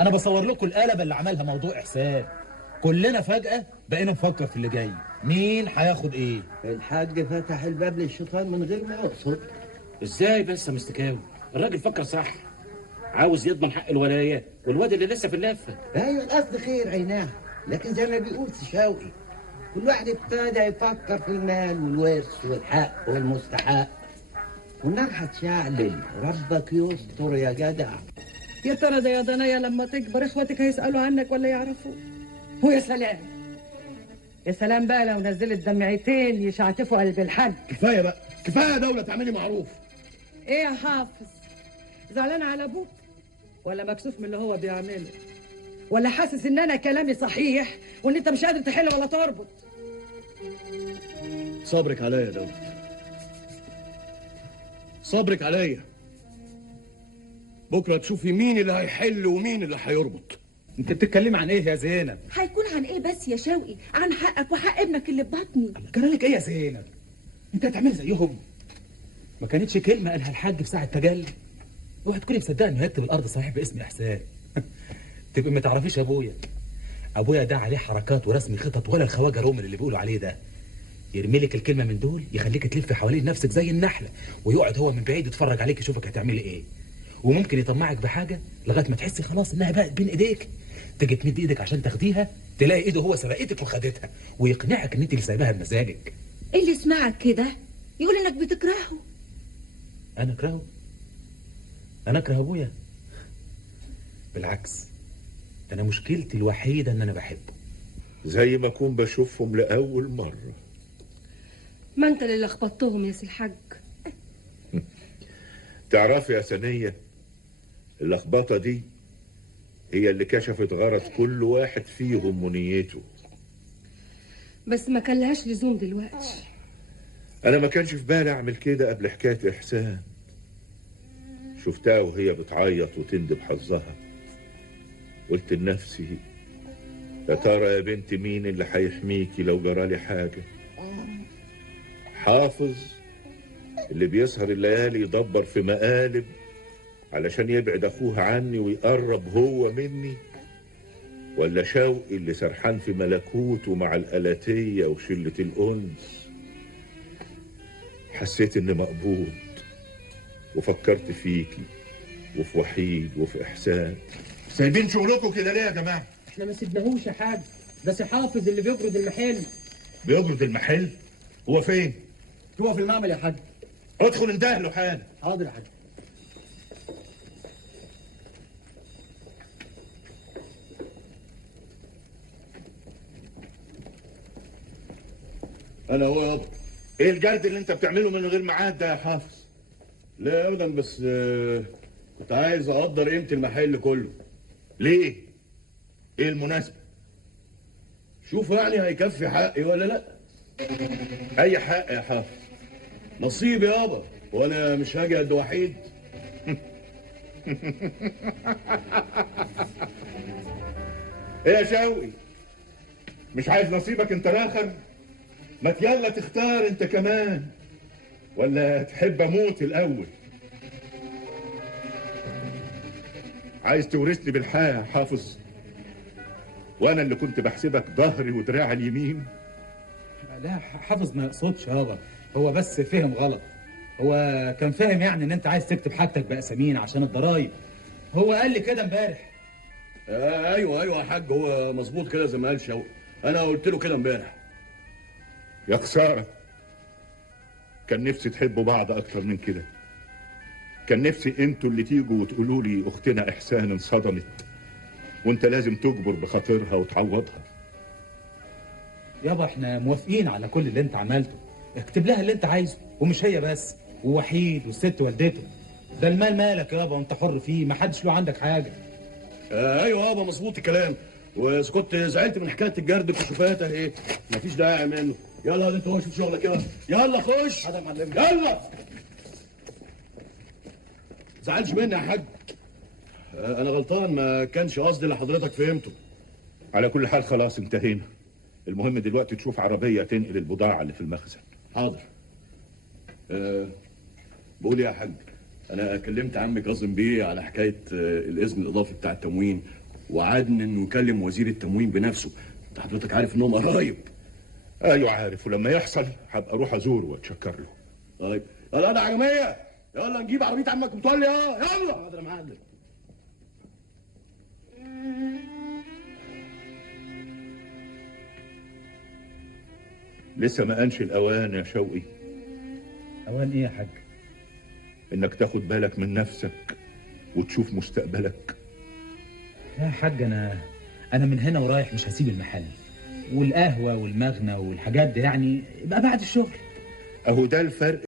انا بصور لكم القلبه اللي عملها موضوع احسان. كلنا فجاه بقينا نفكر في اللي جاي، مين هياخد ايه. الحاج فتح الباب للشيطان من غير ما يقصد. ازاي بس يا مستكاوي؟ الراجل فكر صح، عاوز يضمن حق الولايات والواد اللي لسه في اللفه. ايوه القصد خير عيناه، لكن زي ما بيقول شوقي كل واحد ابتدى يفكر في المال والورث والحق والمستحق، والنار هتشعلل. ربك يستر يا جدع. يا ترى ده يا ضنايا لما تكبر اخواتك هيسألوا عنك ولا يعرفوا؟ ويا سلام، يا سلام بقى لو نزلت دمعتين يشعتفوا قلب الحاج. كفايه بقى، كفايه يا دوله تعملي معروف. ايه يا حافظ، زعلان على ابوك ولا مكسوف من اللي هو بيعمله، ولا حاسس ان انا كلامي صحيح وان انت مش قادر تحل ولا تربط؟ صبرك عليا يا دوله، صبرك عليا. بكره تشوفي مين اللي هيحل ومين اللي هيربط. انت بتتكلم عن ايه يا زينب؟ هيكون عن ايه بس يا شوقي؟ عن حقك وحق ابنك اللي في بطني. جرالك ايه يا زينب؟ انت هتعملي زيهم؟ ما كانتش كلمه قالها الحاج في ساعه تجلي. اوعي تكوني مصدقه انه هيكتب الارض صحيح باسم احسان. تبقى ما تعرفيش ابويا ده عليه حركات ورسم خطط ولا الخواجه رومل اللي بيقولوا عليه ده. يرمي لك الكلمه من دول يخليك تلف حوالين نفسك زي النحله، ويقعد هو من بعيد يتفرج عليك يشوفك هتعملي ايه. وممكن يطمعك بحاجه لغايه ما تحسي خلاص انها بقت بين ايديك، تيجي تمد ايدك عشان تاخديها تلاقي ايده هو سرقتك وخدتها، ويقنعك ان انت اللي سايباها بمزاجك. ايه اللي يسمعك كده يقول انك بتكرهه؟ انا اكرهه؟ انا اكره ابويا؟ بالعكس، انا مشكلتي الوحيده ان انا بحبه. زي ما اكون بشوفهم لاول مره. ما انت اللي لخبطتهم يا سي الحاج. تعرفي يا سنيه، اللخبطه دي هي اللي كشفت غرض كل واحد فيهم ونيته. بس ما كان لهاش لزوم دلوقتي. انا ما كانش في بالي اعمل كده قبل حكايه احسان. شفتها وهي بتعيط وتندب حظها، قلت لنفسي يا ترى يا بنت مين اللي هيحميكي لو جرالي حاجه؟ حافظ اللي بيسهر الليالي يدبر في مقالب علشان يبعد اخوه عني ويقرب هو مني، ولا شوقي اللي سرحان في ملكوته مع الآلاتية وشلة الأنس؟ حسيت اني مقبوض وفكرت فيكي وفي وحيد وفي احسان. سايبين شغلكم كده ليه يا جماعه؟ احنا ما سيبناهوش يا حاج، ده سي حافظ اللي بيجرد المحل. بيجرد المحل؟ هو فين؟ هو في المعمل يا حاج. ادخل انتهي له حالا. حاضر يا حاج. انا هو يابا. ايه الجرد اللي انت بتعمله من غير ميعاد ده يا حافظ؟ لا ابدا، بس كنت عايز اقدر قيمه المحل كله. ليه؟ ايه المناسبه؟ شوف يعني هيكفي حقي ولا لا. اي حق يا حافظ؟ نصيب يابا، وانا مش هاجي قد وحيد. ايه يا شوقي، مش عايز نصيبك انت الاخر؟ ما يلا تختار انت كمان، ولا تحب اموت الاول؟ عايز تورثني بالحياة يا حافظ، وانا اللي كنت بحسبك ظهري ودراعي اليمين؟ لا حافظ ما يقصدش يابا، هو بس فهم غلط. هو كان فاهم يعني ان انت عايز تكتب حاجتك باسامينا عشان الضرايب. هو قال لي كده امبارح. ايوه يا حاج، هو مظبوط كده زي ما قال شوقي. انا قلت له كده امبارح. يا خسارة، كان نفسي تحبوا بعض اكتر من كده. كان نفسي انتوا اللي تيجوا وتقولوا لي اختنا احسان انصدمت وانت لازم تجبر بخاطرها وتعوضها. يابا احنا موافقين على كل اللي انت عملته، اكتب لها اللي انت عايزه، ومش هي بس، ووحيد والست والدته. ده المال مالك يابا وانت حر فيه، ما حدش له عندك حاجه. ايوه يابا مظبوط الكلام. واذا كنت زعلت من حكايه الجرد والكشوفات اهي مفيش داعي منه. يلا انت هو شوف شغلك يلا. يلا خش. هذا معلم. يلا. زعلش مني يا حاج. انا غلطان، ما كانش قصدي اللي حضرتك فهمته. على كل حال خلاص انتهينا. المهم دلوقتي تشوف عربية تنقل البضاعة اللي في المخزن. حاضر. بقول يا حاج، انا كلمت عمي كاظم بيه على حكايه الاذن الاضافي بتاع التموين، وعدني انه يكلم وزير التموين بنفسه. انت حضرتك عارف انهم قرايب. ايوه عارف، ولما يحصل هبقى اروح ازوره واتشكر له. طيب يلا يا عجميه، يلا نجيب عربيه عمك متولي. يلا. حاضر يا معلم. لسه ما انش الاوان يا شوقي اوان ايه يا حاج؟ انك تاخد بالك من نفسك وتشوف مستقبلك. يا حاج انا من هنا ورايح مش هسيب المحل والقهوه والمغنى والحاجات دي، يعني يبقى بعد الشغل. اهو ده الفرق